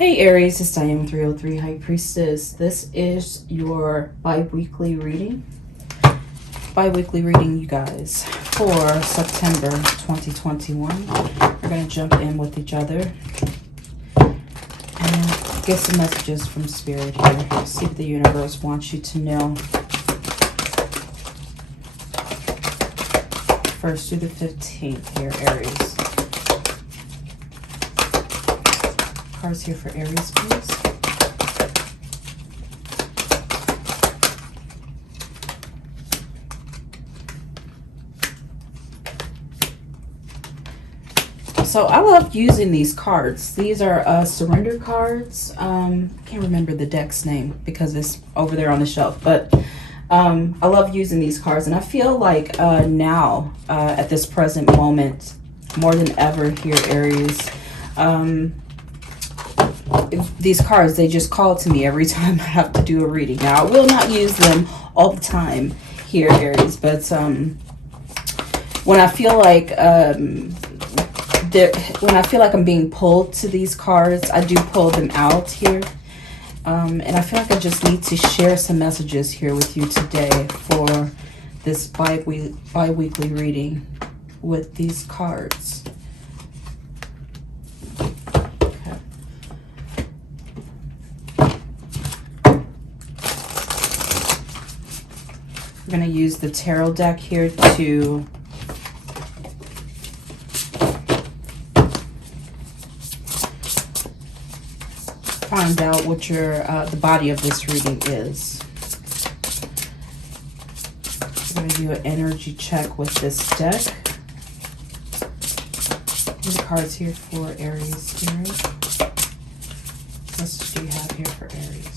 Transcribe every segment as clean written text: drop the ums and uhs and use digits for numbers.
Hey Aries, it's Diane 303 High Priestess. This is your bi-weekly reading. Bi-weekly reading, you guys, for September 2021. We're going to jump in with each other and get some messages from Spirit here. See what the universe wants you to know. 1st through the 15th here, Aries. Cards here for Aries, please. So I love using these cards. These are surrender cards. Can't remember the deck's name because it's over there on the shelf, but I love using these cards, and I feel like now at this present moment more than ever here, Aries, these cards, they just call to me every time I have to do a reading. Now, I will not use them all the time here, Aries, but when I feel like I'm being pulled to these cards, I do pull them out here. And I feel like I just need to share some messages here with you today for this bi-weekly reading with these cards. I'm going to use the tarot deck here to find out what the body of this reading is. I'm going to do an energy check with this deck. The cards here for Aries Spirit. What do you have here for Aries?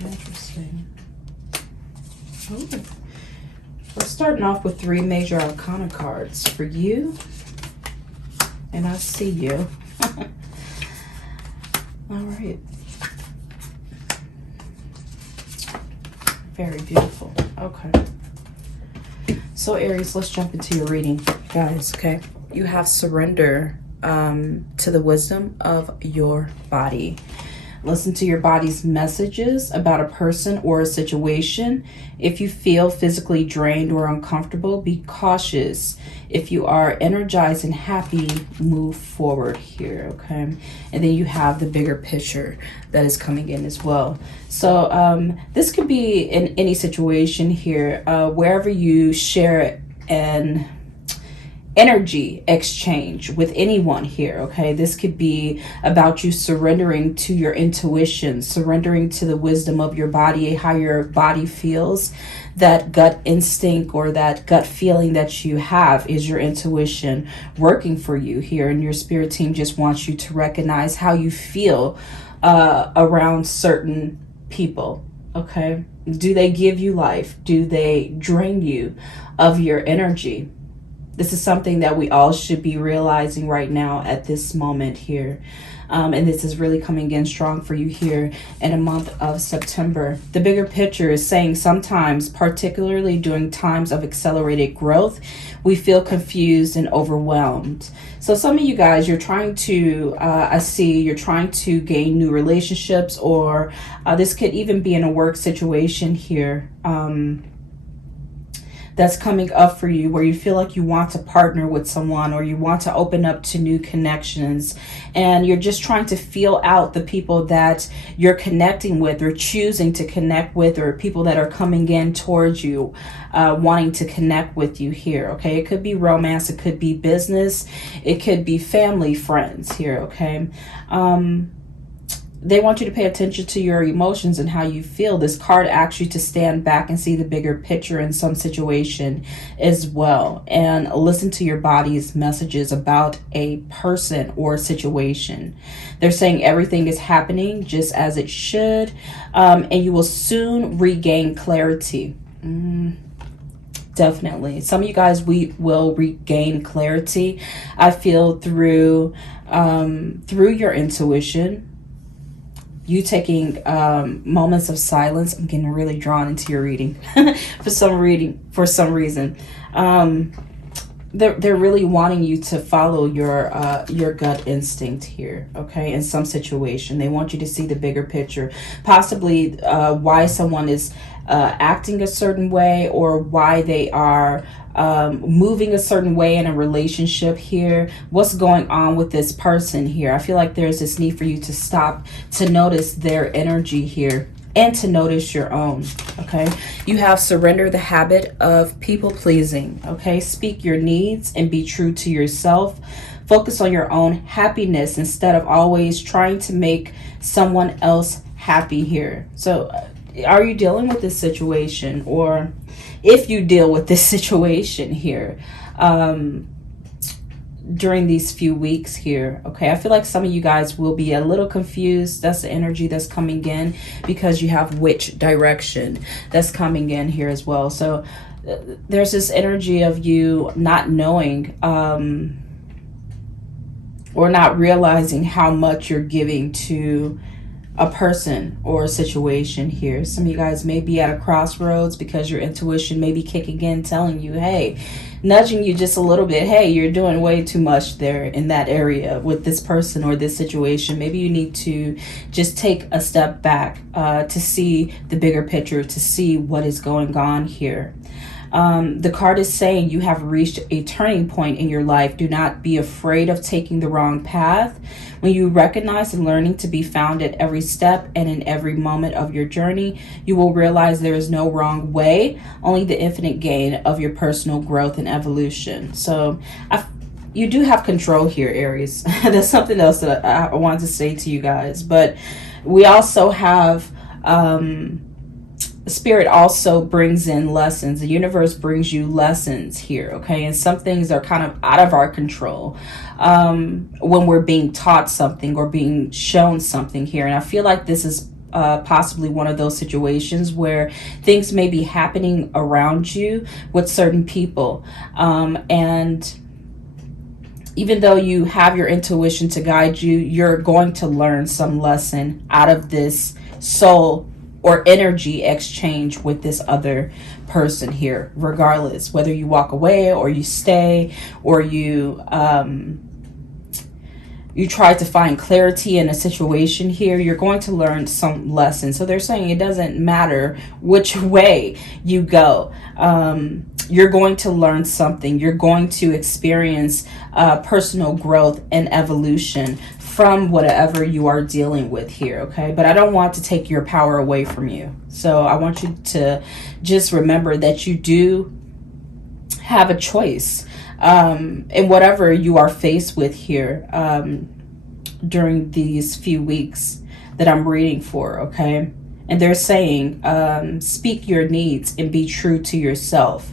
Interesting. Ooh. We're starting off with 3 major arcana cards for you. And I see you. All right. Very beautiful. Okay. So Aries, let's jump into your reading, guys, okay? You have surrender to the wisdom of your body. Listen to your body's messages about a person or a situation. If you feel physically drained or uncomfortable, be cautious. If you are energized and happy, move forward here, okay? And then you have the bigger picture that is coming in as well. So this could be in any situation here, wherever you share an energy exchange with anyone here, okay? This could be about you surrendering to your intuition, surrendering to the wisdom of your body, how your body feels. That gut instinct or that gut feeling that you have is your intuition working for you here, and your spirit team just wants you to recognize how you feel around certain people, okay? Do they give you life? Do they drain you of your energy? This is something that we all should be realizing right now at this moment here. And this is really coming in strong for you here in a month of September. The bigger picture is saying sometimes, particularly during times of accelerated growth, we feel confused and overwhelmed. So some of you guys, you're trying to, I see you're trying to gain new relationships, or this could even be in a work situation here. That's coming up for you, where you feel like you want to partner with someone, or you want to open up to new connections, and you're just trying to feel out the people that you're connecting with or choosing to connect with, or people that are coming in towards you, wanting to connect with you here, okay? It could be romance, it could be business, it could be family, friends here, okay? They want you to pay attention to your emotions and how you feel. This card asks you to stand back and see the bigger picture in some situation as well, and listen to your body's messages about a person or situation. They're saying everything is happening just as it should, and you will soon regain clarity. Definitely. Some of you guys, we will regain clarity, I feel, through your intuition. you taking moments of silence. I'm getting really drawn into your reading for some reason. They're really wanting you to follow your gut instinct here, okay? In some situation, they want you to see the bigger picture, possibly why someone is acting a certain way, or why they are moving a certain way in a relationship here. What's going on with this person here? I feel like there's this need for you to stop, to notice their energy here, and to notice your own, okay? You have surrender the habit of people pleasing, okay? Speak your needs and be true to yourself. Focus on your own happiness instead of always trying to make someone else happy here. So are you dealing with this situation? Or if you deal with this situation here, during these few weeks here, okay, I feel like some of you guys will be a little confused. That's the energy that's coming in, because you have witch direction that's coming in here as well. So there's this energy of you not knowing or not realizing how much you're giving to a person or a situation here. Some of you guys may be at a crossroads because your intuition may be kicking in, telling you, hey, nudging you just a little bit, hey, you're doing way too much there in that area with this person or this situation. Maybe you need to just take a step back to see the bigger picture, to see what is going on here. The card is saying you have reached a turning point in your life. Do not be afraid of taking the wrong path. When you recognize and learning to be found at every step and in every moment of your journey, you will realize there is no wrong way, only the infinite gain of your personal growth and evolution. So you do have control here, Aries. That's something else that I wanted to say to you guys. But we also have... Spirit also brings in lessons. The universe brings you lessons here, okay? And some things are kind of out of our control when we're being taught something or being shown something here. And I feel like this is possibly one of those situations where things may be happening around you with certain people. And even though you have your intuition to guide you, you're going to learn some lesson out of this soul or energy exchange with this other person here, regardless whether you walk away or you stay, or you try to find clarity in a situation here. You're going to learn some lessons. So they're saying it doesn't matter which way you go. You're going to learn something. You're going to experience personal growth and evolution from whatever you are dealing with here, okay? But I don't want to take your power away from you. So I want you to just remember that you do have a choice in whatever you are faced with here during these few weeks that I'm reading for, okay? And they're saying, speak your needs and be true to yourself.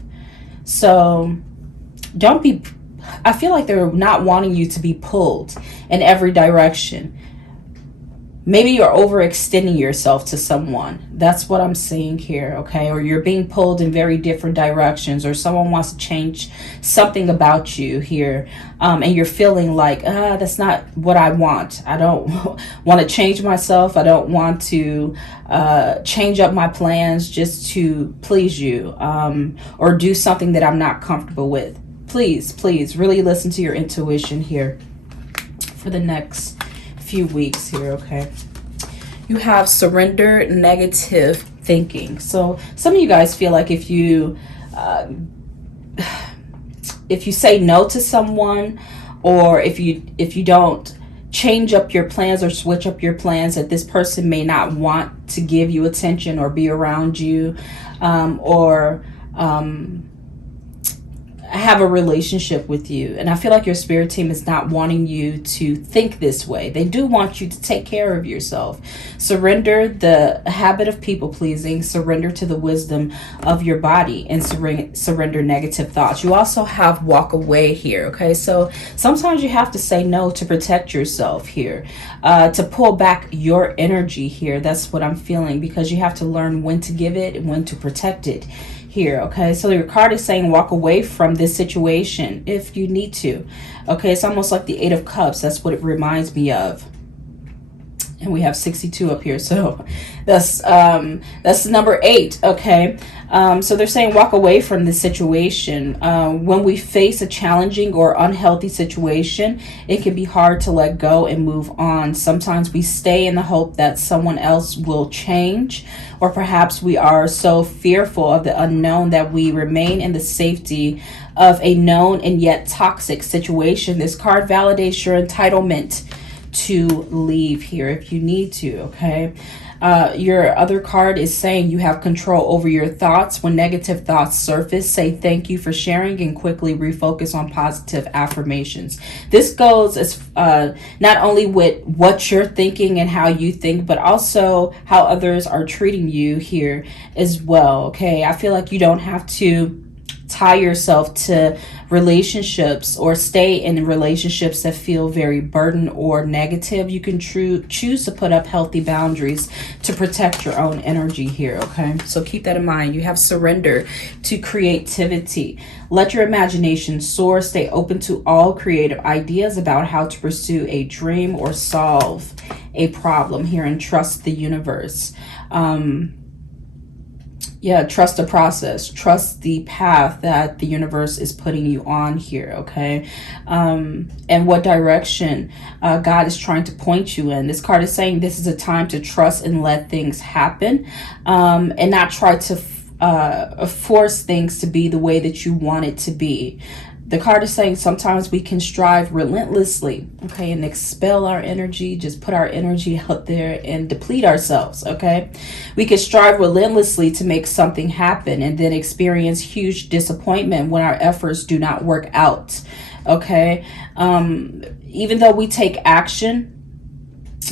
So don't be... I feel like they're not wanting you to be pulled in every direction. Maybe you're overextending yourself to someone. That's what I'm seeing here, okay? Or you're being pulled in very different directions, or someone wants to change something about you here. And you're feeling like, that's not what I want. I don't want to change myself. I don't want to change up my plans just to please you, or do something that I'm not comfortable with. Please really listen to your intuition here for the next few weeks here, okay? You have surrender negative thinking. So some of you guys feel like if you say no to someone, or if you don't change up your plans or switch up your plans, that this person may not want to give you attention or be around you, or have a relationship with you. And I feel like your spirit team is not wanting you to think this way. They do want you to take care of yourself. Surrender the habit of people pleasing, surrender to the wisdom of your body, and surrender negative thoughts. You also have walk away here, okay? So sometimes you have to say no to protect yourself here, to pull back your energy here. That's what I'm feeling, because you have to learn when to give it and when to protect it here, okay? So your card is saying walk away from this situation if you need to, okay? It's almost like the 8 of Cups. That's what it reminds me of. And we have 62 up here, so that's number 8. Okay, so they're saying walk away from this situation. When we face a challenging or unhealthy situation, it can be hard to let go and move on. Sometimes we stay in the hope that someone else will change, or perhaps we are so fearful of the unknown that we remain in the safety of a known and yet toxic situation. This card validates your entitlement to leave here if you need to. Okay, your other card is saying you have control over your thoughts. When negative thoughts surface, say thank you for sharing and quickly refocus on positive affirmations. This goes as not only with what you're thinking and how you think, but also how others are treating you here as well. Okay, I feel like you don't have to tie yourself to relationships or stay in relationships that feel very burdened or negative. You can choose to put up healthy boundaries to protect your own energy here. Okay, so keep that in mind. You have surrender to creativity. Let your imagination soar. Stay open to all creative ideas about how to pursue a dream or solve a problem here, and trust the universe. Trust the process. Trust the path that the universe is putting you on here, okay? And what direction God is trying to point you in. This card is saying this is a time to trust and let things happen, and not try to force things to be the way that you want it to be. The card is saying sometimes we can strive relentlessly, okay, and expel our energy, just put our energy out there and deplete ourselves, okay? We can strive relentlessly to make something happen and then experience huge disappointment when our efforts do not work out, okay? Even though we take action,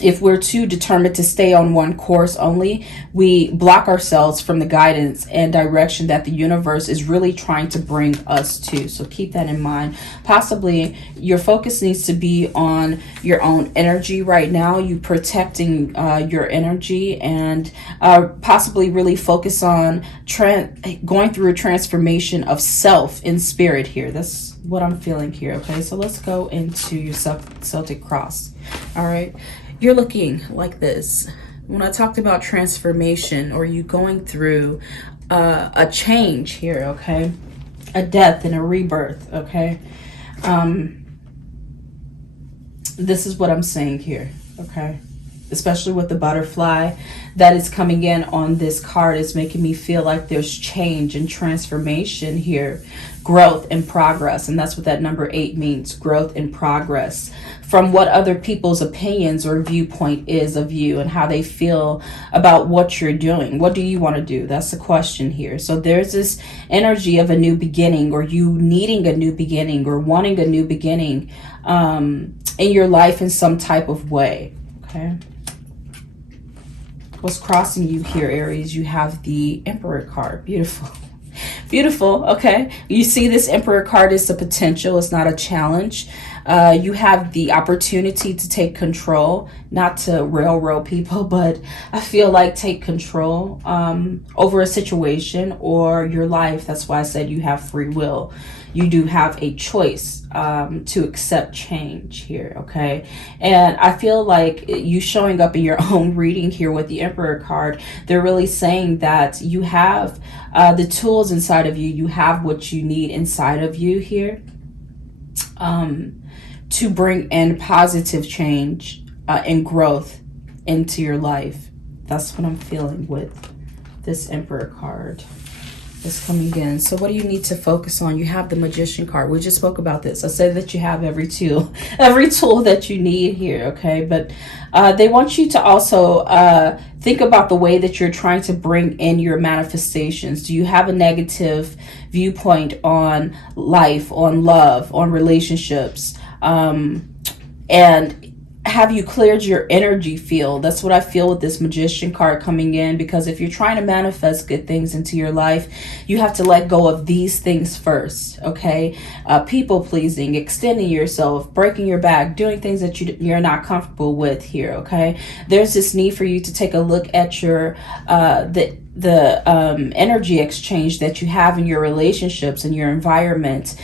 if we're too determined to stay on one course only, we block ourselves from the guidance and direction that the universe is really trying to bring us to. So keep that in mind. Possibly your focus needs to be on your own energy right now. You protecting your energy, and possibly really focus on going through a transformation of self in spirit here. That's what I'm feeling here. Okay, so let's go into your Celtic Cross. All right. You're looking like this. When I talked about transformation, or you going through a change here, okay? A death and a rebirth, okay? This is what I'm saying here, okay? Especially with the butterfly that is coming in on this card, is making me feel like there's change and transformation here, growth and progress. And that's what that number 8 means, growth and progress, from what other people's opinions or viewpoint is of you and how they feel about what you're doing. What do you want to do? That's the question here. So there's this energy of a new beginning, or you needing a new beginning, or wanting a new beginning in your life in some type of way, okay? What's crossing you here, Aries? You have the Emperor card. Beautiful. Beautiful. Okay. You see this Emperor card is a potential. It's not a challenge. You have the opportunity to take control, not to railroad people, but I feel like take control over a situation or your life. That's why I said you have free will. You do have a choice to accept change here, okay? And I feel like you showing up in your own reading here with the Emperor card, they're really saying that you have the tools inside of you. You have what you need inside of you here to bring in positive change and growth into your life. That's what I'm feeling with this Emperor card is coming in. So what do you need to focus on? You have the Magician card. We just spoke about this. I said that you have every tool that you need here, okay? But they want you to also think about the way that you're trying to bring in your manifestations. Do you have a negative viewpoint on life, on love, on relationships? And have you cleared your energy field? That's what I feel with this Magician card coming in, because if you're trying to manifest good things into your life, you have to let go of these things first, okay? People pleasing, extending yourself, breaking your back, doing things that you're not comfortable with here, okay? There's this need for you to take a look at your the energy exchange that you have in your relationships and your environment,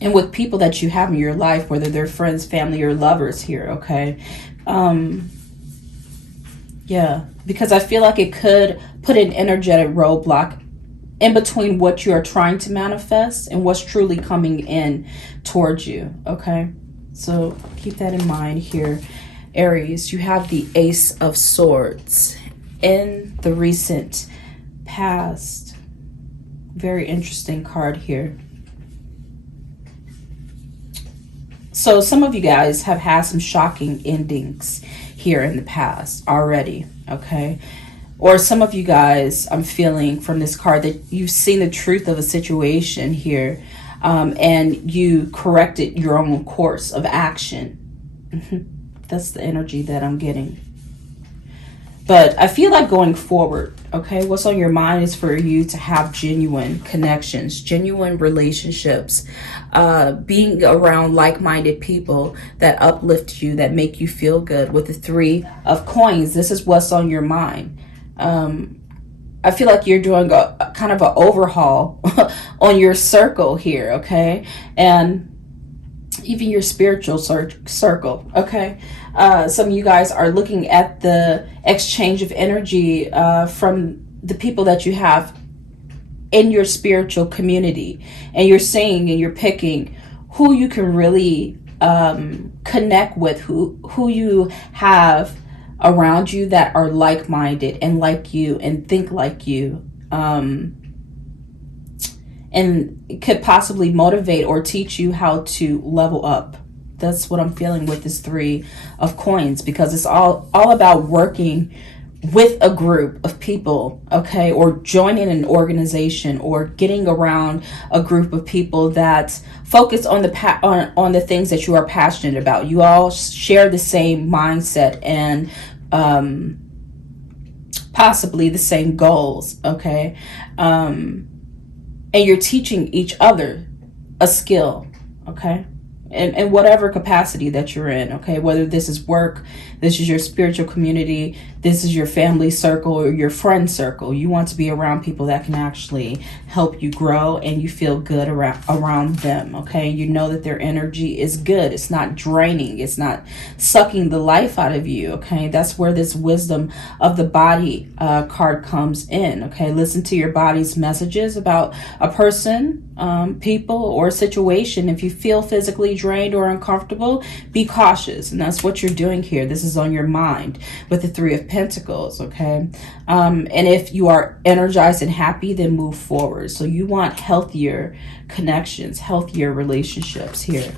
and with people that you have in your life, whether they're friends, family, or lovers here, okay? Yeah, because I feel like it could put an energetic roadblock in between what you are trying to manifest and what's truly coming in towards you. Okay, so keep that in mind here, Aries. You have the Ace of Swords in the recent past. Very interesting card here. So some of you guys have had some shocking endings here in the past already, okay? Or some of you guys, I'm feeling from this card that you've seen the truth of a situation here, and you corrected your own course of action. That's the energy that I'm getting. But I feel like going forward, okay, what's on your mind is for you to have genuine connections, genuine relationships, being around like-minded people that uplift you, that make you feel good. With the Three of Coins, this is what's on your mind. I feel like you're doing a kind of an overhaul on your circle here, okay? And even your spiritual circle, okay? Some of you guys are looking at the exchange of energy from the people that you have in your spiritual community, and you're seeing and you're picking who you can really connect with, who you have around you that are like-minded and like you and think like you, and it could possibly motivate or teach you how to level up. That's what I'm feeling with this Three of Coins, because it's all about working with a group of people, okay, or joining an organization, or getting around a group of people that focus on the things that you are passionate about. You all share the same mindset and possibly the same goals, okay, and you're teaching each other a skill, okay, in whatever capacity that you're in, okay, whether this is work, this is your spiritual community, this is your family circle or your friend circle. You want to be around people that can actually help you grow and you feel good around them, okay? You know that their energy is good. It's not draining. It's not sucking the life out of you, okay? That's where this wisdom of the body card comes in, okay? Listen to your body's messages about a person, people, or situation. If you feel physically drained or uncomfortable, be cautious. And that's what you're doing here. This is on your mind with the Three of Pentacles, okay? And if you are energized and happy, then move forward. So you want healthier connections, healthier relationships here.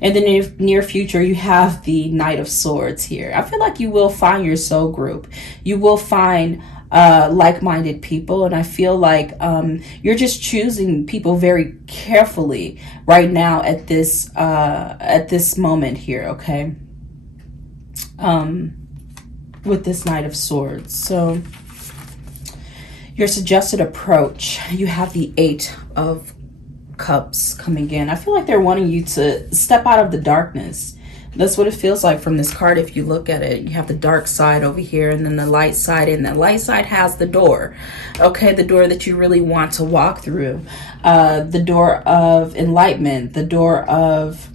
In the near future, you have the Knight of Swords here. I feel like you will find your soul group. You will find like-minded people, and I feel like you're just choosing people very carefully right now at this moment here, okay? With this Knight of Swords. So your suggested approach, you have the Eight of Cups coming in. I feel like they're wanting you to step out of the darkness. That's what it feels like from this card. If you look at it, you have the dark side over here and then the light side, and the light side has the door, okay, the door that you really want to walk through, the door of enlightenment, the door of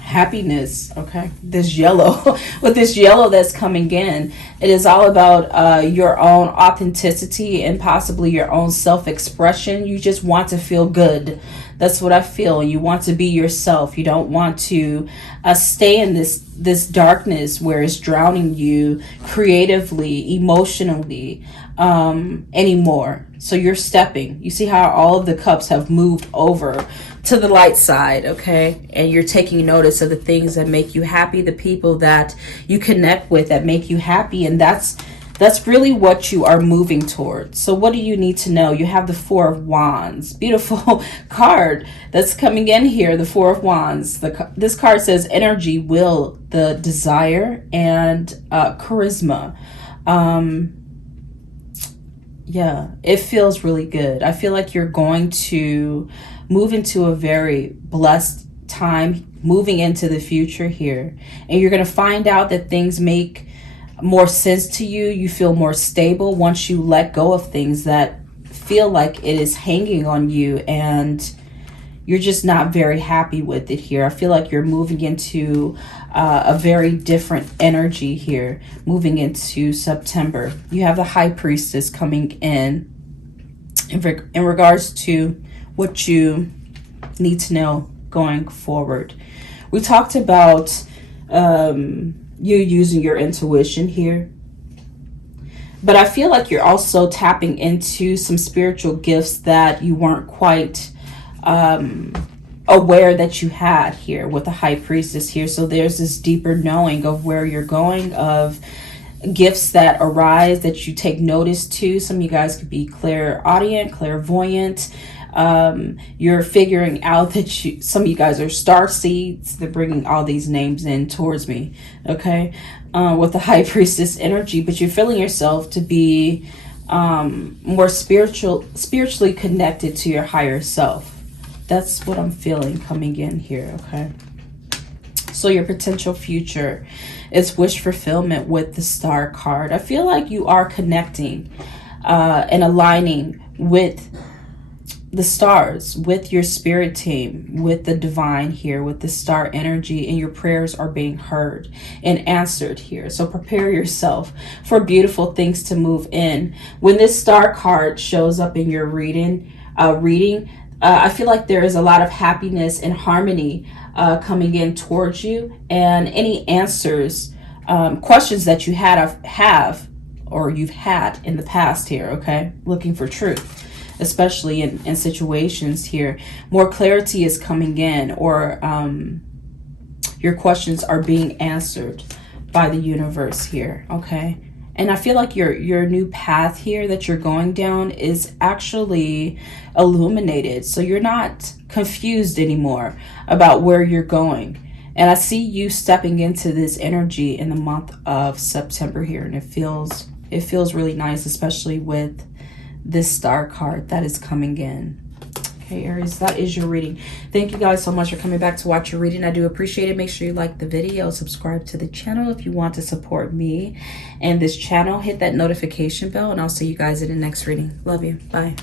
happiness, okay? This yellow, with this yellow that's coming in, it is all about your own authenticity and possibly your own self-expression. You just want to feel good. That's what I feel. You want to be yourself. You don't want to stay in this darkness where it's drowning you creatively, emotionally, anymore. So you're stepping. You see how all of the cups have moved over to the light side, okay? And you're taking notice of the things that make you happy, the people that you connect with that make you happy, and that's really what you are moving towards. So what do you need to know? You have the Four of Wands. Beautiful card that's coming in here, the Four of Wands. This card says energy, will, the desire, and charisma. Yeah, it feels really good. I feel like you're going to move into a very blessed time, moving into the future here. And you're going to find out that things make more sense to you. You feel more stable once you let go of things that feel like it is hanging on you, and you're just not very happy with it here. I feel like you're moving into a very different energy here, moving into September. You have the High Priestess coming in regards to what you need to know going forward. We talked about you using your intuition here. But I feel like you're also tapping into some spiritual gifts that you weren't quite aware that you had here with the High Priestess here. So there's this deeper knowing of where you're going, of gifts that arise that you take notice to. Some of you guys could be clairaudient, clairvoyant. You're figuring out that some of you guys are star seeds. They're bringing all these names in towards me, okay, with the High Priestess energy. But you're feeling yourself to be more spiritually connected to your higher self. That's what I'm feeling coming in here, okay? So your potential future is wish fulfillment with the Star card. I feel like you are connecting and aligning with the stars, with your spirit team, with the divine here, with the star energy, and your prayers are being heard and answered here. So prepare yourself for beautiful things to move in. When this Star card shows up in your reading, I feel like there is a lot of happiness and harmony coming in towards you, and any answers, questions that you have or you've had in the past here, okay? Looking for truth, especially in situations here. More clarity is coming in, or your questions are being answered by the universe here, okay? And I feel like your new path here that you're going down is actually illuminated. So you're not confused anymore about where you're going. And I see you stepping into this energy in the month of September here. And it feels really nice, especially with this Star card that is coming in. Okay, Aries, that is your reading. Thank you guys so much for coming back to watch your reading. I do appreciate it. Make sure you like the video, subscribe to the channel if you want to support me and this channel. Hit that notification bell, and I'll see you guys in the next reading. Love you. Bye.